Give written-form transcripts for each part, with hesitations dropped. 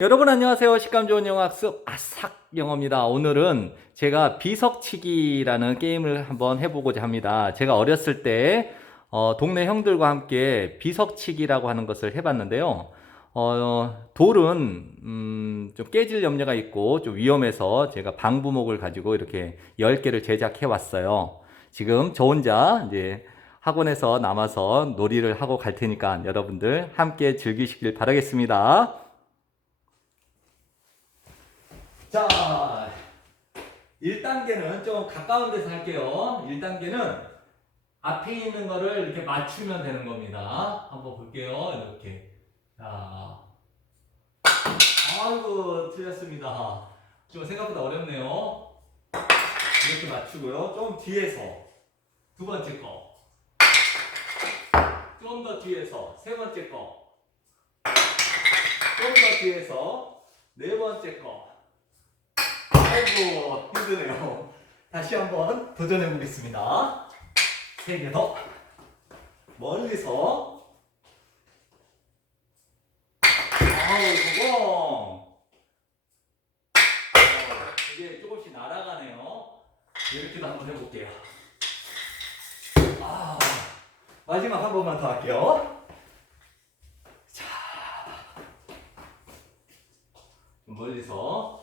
여러분 안녕하세요. 식감 좋은 영어 학습 아삭 영어입니다. 오늘은 제가 비석치기라는 게임을 한번 해보고자 합니다. 제가 어렸을 때 동네 형들과 함께 비석치기라고 하는 것을 해봤는데요. 돌은 좀 깨질 염려가 있고 좀 위험해서 제가 방부목을 가지고 이렇게 10개를 제작해 왔어요. 지금 저 혼자 이제 학원에서 남아서 놀이를 하고 갈 테니까 여러분들 함께 즐기시길 바라겠습니다. 자, 1단계는 좀 가까운 데서 할게요. 1단계는 앞에 있는 거를 이렇게 맞추면 되는 겁니다. 한번 볼게요. 이렇게. 자, 아이고, 틀렸습니다. 좀 생각보다 어렵네요. 이렇게 맞추고요. 좀 뒤에서. 두 번째 거. 좀 더 뒤에서. 세 번째 거. 좀 더 뒤에서. 네 번째 거. 아이고 힘드네요. 다시 한번 도전해 보겠습니다. 3개 더 멀리서. 아우 이게 조금씩 날아가네요. 이렇게도 한번 해볼게요. 마지막 한 번만 더 할게요. 자, 멀리서.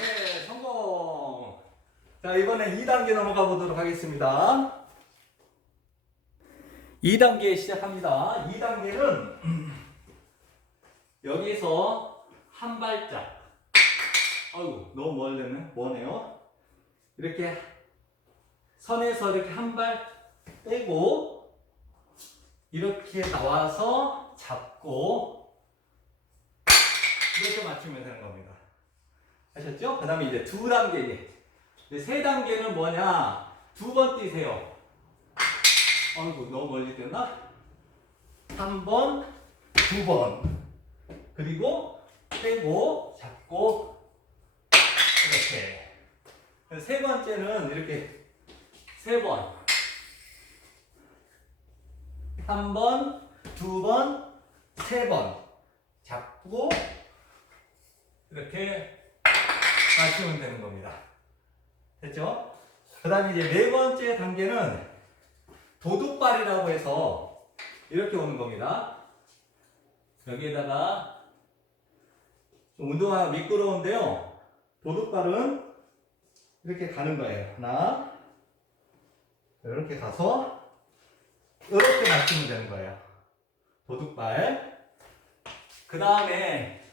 네, 성공! 자, 이번엔 2단계 넘어가 보도록 하겠습니다. 2단계 시작합니다. 2단계는 여기서 한 발짝. 아이고, 너무 머네요. 이렇게 선에서 이렇게 한 발 빼고 이렇게 나와서 잡고 이렇게 맞추면 되는 겁니다. 아셨죠? 그 다음에 이제 2단계. 이제 3단계는 뭐냐? 2번 뛰세요. 아이고, 너무 멀리 뛰었나? 3번, 2번. 그리고 빼고, 잡고, 이렇게. 세 번째는 이렇게 3번. 3번, 2번, 3번. 잡고, 이렇게 맞추면 되는 겁니다. 됐죠? 그 다음에 이제 4번째 단계는 도둑발이라고 해서 이렇게 오는 겁니다. 여기에다가 좀 운동화가 미끄러운데요. 도둑발은 이렇게 가는 거예요. 하나, 이렇게 가서 이렇게 맞추면 되는 거예요. 도둑발. 그 다음에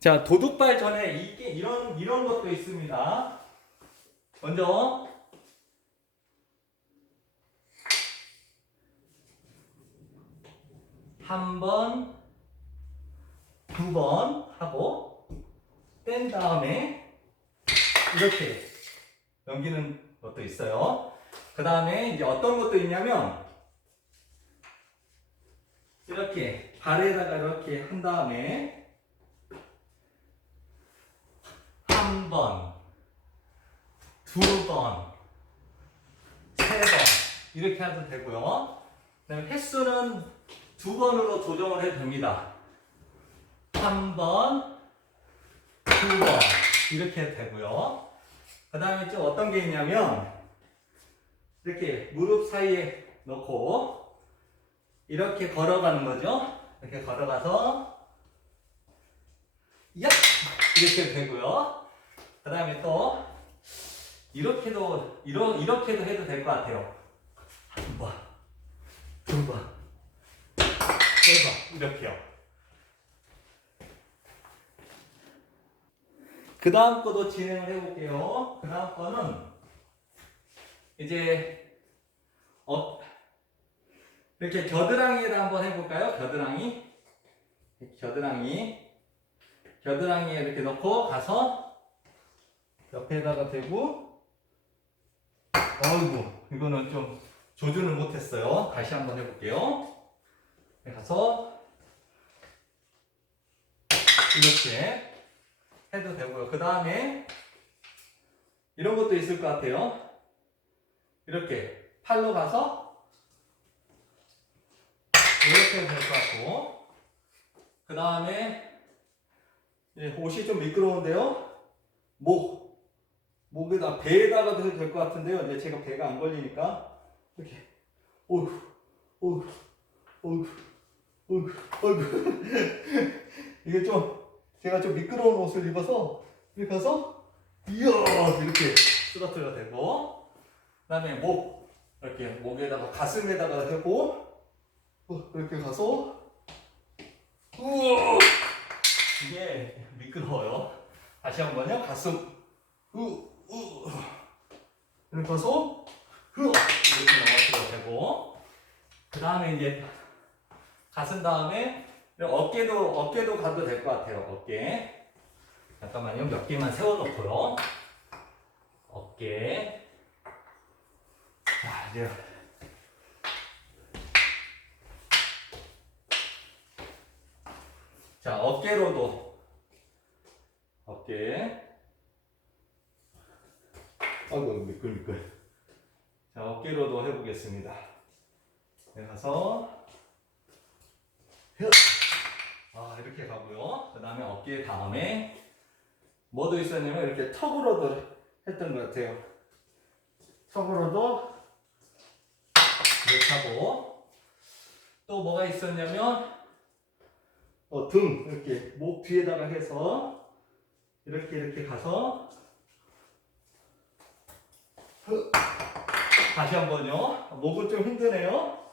자, 도둑발 전에 이런 것도 있습니다. 먼저 한 번, 2번 하고 뗀 다음에 이렇게 넘기는 것도 있어요. 그 다음에 이제 어떤 것도 있냐면 이렇게 발에다가 이렇게 한 다음에 한 번, 2번, 3번 이렇게 해도 되고요. 그다음에 횟수는 2번으로 조정을 해도 됩니다. 3번, 2번 이렇게 해도 되고요. 그 다음에 좀 어떤 게 있냐면 이렇게 무릎 사이에 넣고 이렇게 걸어가는 거죠. 이렇게 걸어가서 야! 이렇게 해도 되고요. 그 다음에 또 이렇게도 해도 될 것 같아요. 한 번, 2번, 3번 이렇게요. 그 다음 거도 진행을 해볼게요. 그 다음 거는 이제 이렇게 겨드랑이에다 한번 해볼까요? 겨드랑이에 이렇게 넣고 가서 옆에다가 대고. 아이고, 이거는 좀 조준을 못했어요. 다시 한번 해볼게요. 가서 이렇게 해도 되고요. 그 다음에 이런 것도 있을 것 같아요. 이렇게 팔로 가서 이렇게 해도 될 것 같고, 그 다음에 옷이 좀 미끄러운데요. 목에다 배에다가 해도 될 것 같은데요. 이제 제가 배가 안 걸리니까 이렇게 어이구 어이구 어이구 어이구 어이구 이게 좀 제가 좀 미끄러운 옷을 입어서 이렇게 가서 이야 이렇게 쓰러트가 되고, 그 다음에 이렇게 목에다가 가슴에다가 대고 이렇게 가서 우와 이게 미끄러워요. 다시 한번요. 가슴 이렇게 가서 이렇게 넘어뜨려 되고, 그 다음에 이제 가슴 다음에 어깨도 가도 될 것 같아요. 어깨 잠깐만요. 몇 개만 세워놓고요. 어깨. 자, 이제 자, 어깨로도 어깨. 아이고 미끌미끌. 자, 어깨로도 해보겠습니다. 네, 가서 이렇게 가고요. 그 다음에 어깨 다음에 뭐도 있었냐면 이렇게 턱으로도 했던 것 같아요. 턱으로도 이렇게 하고, 또 뭐가 있었냐면 등 이렇게 목 뒤에다가 해서 이렇게 가서 다시 한번요. 목은 좀 힘드네요.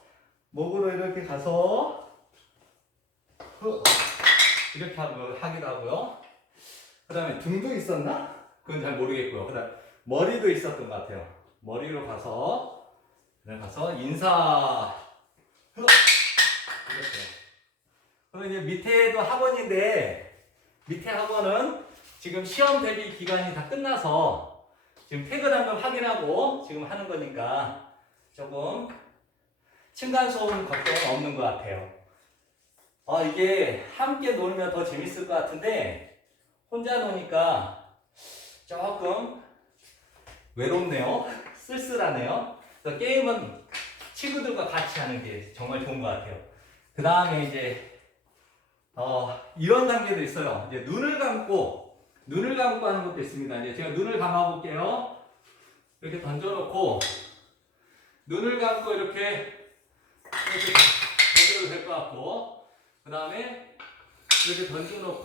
목으로 이렇게 가서 이렇게 하기도 하고요. 그 다음에 등도 있었나? 그건 잘 모르겠고요. 그 다음 머리도 있었던 것 같아요. 머리로 가서 인사 이렇게. 그리고 이제 밑에도 학원인데, 밑에 학원은 지금 시험 대비 기간이 다 끝나서 지금 퇴근한 걸 확인하고 지금 하는 거니까 조금 층간소음 걱정은 없는 것 같아요. 이게 함께 놀면 더 재밌을 것 같은데 혼자 노니까 조금 외롭네요. 쓸쓸하네요. 그래서 게임은 친구들과 같이 하는 게 정말 좋은 것 같아요. 그 다음에 이제 이런 단계도 있어요. 이제 눈을 감고 하는 것도 있습니다. 이제 제가 눈을 감아 볼게요. 이렇게 던져놓고 눈을 감고 이렇게 던져도 될 것 같고, 그 다음에 이렇게 던져놓고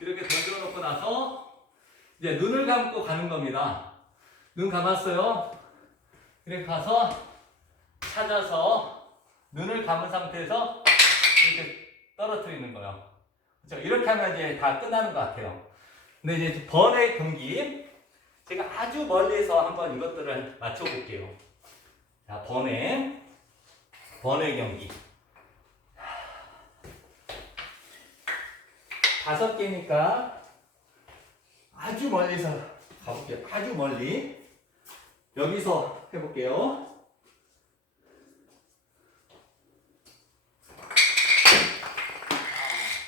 이렇게 던져놓고 나서 이제 눈을 감고 가는 겁니다. 눈 감았어요. 이렇게 가서 찾아서 눈을 감은 상태에서 이렇게 떨어뜨리는 거예요. 그렇죠? 이렇게 하면 이제 다 끝나는 것 같아요. 근데 이제 번외 경기, 제가 아주 멀리서 한번 이것들을 맞춰볼게요. 자, 번외 경기. 5개니까 아주 멀리서 가볼게요. 아주 멀리. 여기서 해볼게요.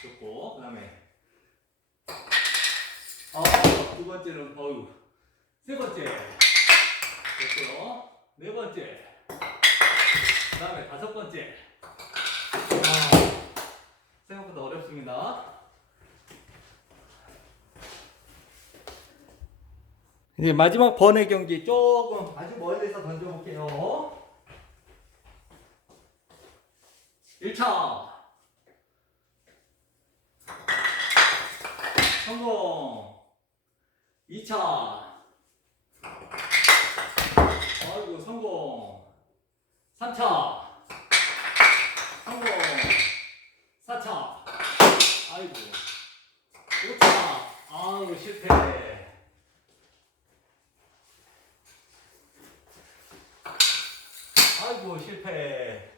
좋고, 그 다음에 두 번째는 세 번째 됐고요. 네 번째, 그 다음에 5번째. 생각보다 어렵습니다. 이제 마지막 번외 경기 조금 아주 멀리서 던져볼게요. 1차 성공. 2차 성공. 3차 성공. 4차 5차 실패. 실패.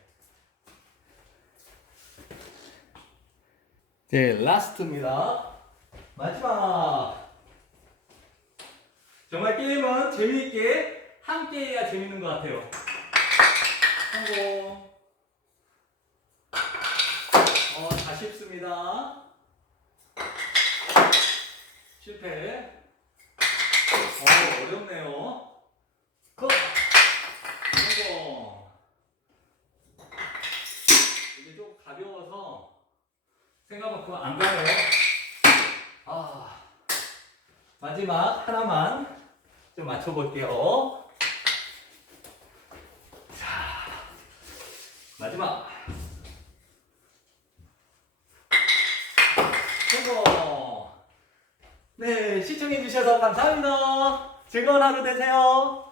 네, 라스트입니다. 마지막. 정말 게임은 재미있게 함께 해야 재밌는 것 같아요. 성공. 다 쉽습니다. 실패. 어렵네요. 성공. 이제 좀 가벼워서 생각만큼 안 가요. 마지막 하나만 좀 맞춰볼게요. 자, 마지막. 성공. 네, 시청해주셔서 감사합니다. 즐거운 하루 되세요.